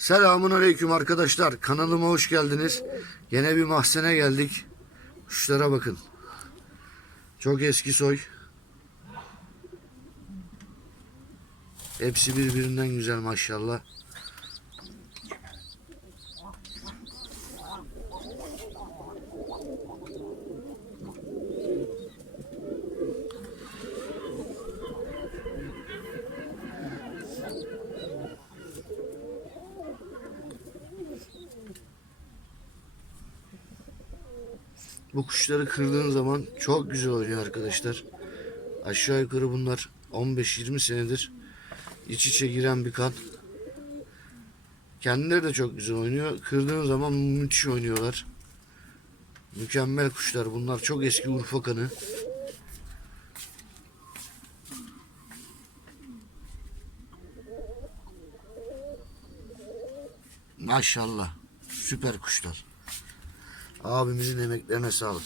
Selamun Aleyküm arkadaşlar. Kanalıma hoş geldiniz. Yine bir mahzene geldik. Kuşlara bakın. Çok eski soy. Hepsi birbirinden güzel maşallah. Bu kuşları kırdığın zaman çok güzel oynuyor arkadaşlar. Aşağı yukarı bunlar 15-20 senedir iç içe giren bir kan. Kendileri de çok güzel oynuyor. Kırdığın zaman müthiş oynuyorlar. Mükemmel kuşlar. Bunlar çok eski Urfa kanı. Maşallah. Süper kuşlar. Abimizin emeklerine sağlık.